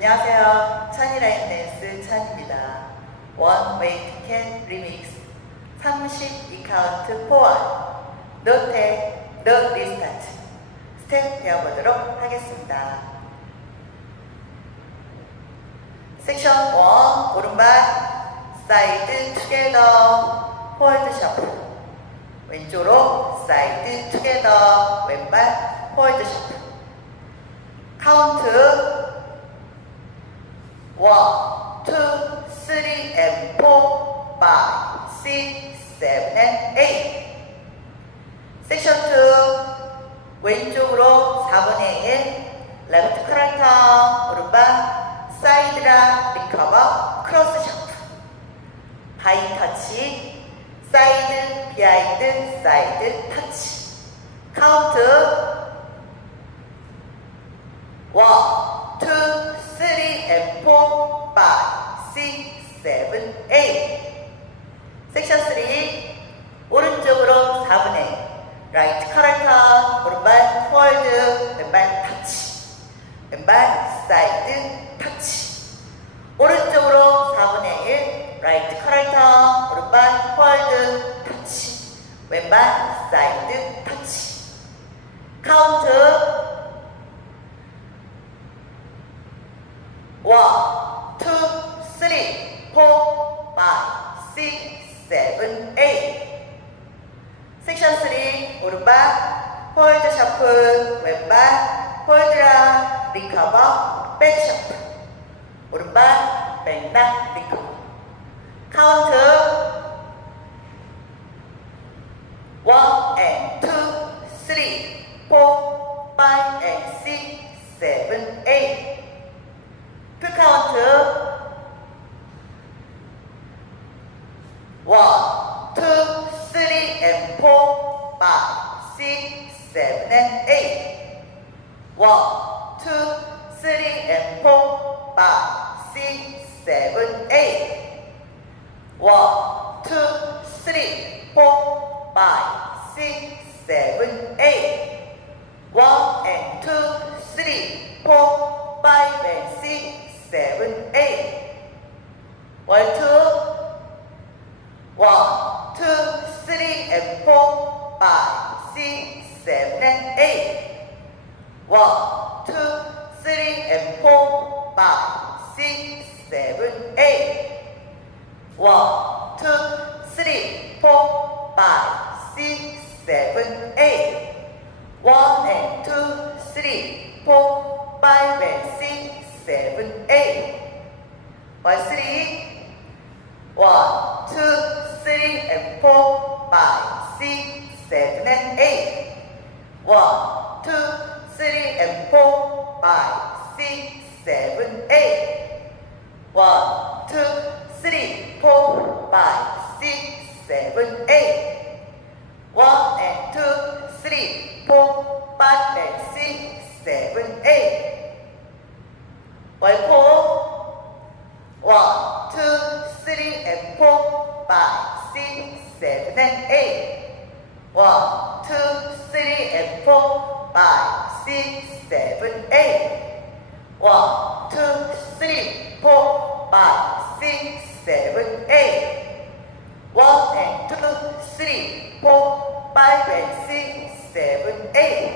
안녕하세요. 찬이라인 댄스 찬입니다. 원 웨이트 캔 리믹스 30 이카운트 포원. 노텍 노 리스타트 스텝 배워보도록 하겠습니다. 섹션 1 오른발 사이드 투게더 홀드 샤플 왼쪽으로 사이드 투게더 왼발 홀드 샤플 카운트 1, 2, 3 and 4, 5, 6, 7 and 8 섹션 2 왼쪽으로 4분의 1 레프트 크라턴 오른발 사이드랑 리커버 크로스 셔프 바이 터치 사이드 비하인드 사이드 터치 카운트 1, 2, 3 and 4, 5, 6, 7, 8 섹션 3 오른쪽으로 4분의 1 라이트 커널턴 오른발 폴드 왼발 터치 왼발 사이드 터치 오른쪽으로 4분의 1 라이트 커널턴 오른발 폴드 터치 왼발 3 오른발 홀드 셔플 왼발 홀드랑 리커버 백 셔플 오른발 백락 리커버 카운트 1 and 2 3 4 5 and 6 7 8 풀 카운트 1, 2, 3 and 4, 5, 6, 7 and 8 1, 2, 3 and 4, 5, 6, 7, 8 1, 2, 3, 4, 5, 6, 7, 8 1 and 2, 3, 4, 5 and 6, 7, 8 1, 2 one, two, three, and four, five, six, seven, and eight. One, two, three, and four, five, six, seven, eight. One, two, three, four, five, six, seven, eight. One and two, three, four, five, and six, seven, eight. One, three. One, two, three, and four, five, six, seven, and eight. One, two, three, and four, five, six, seven, eight. One, two, three, four, five, six, seven, eight. One and two, three, four, five, and six, seven, eight. One, four. One, two, three, and four, five, six, seven, and eight. One, two, three, and four, five, six, seven, eight. One, two, three, four, five, six, seven, eight. One and two, three, four, five, and six, seven, eight.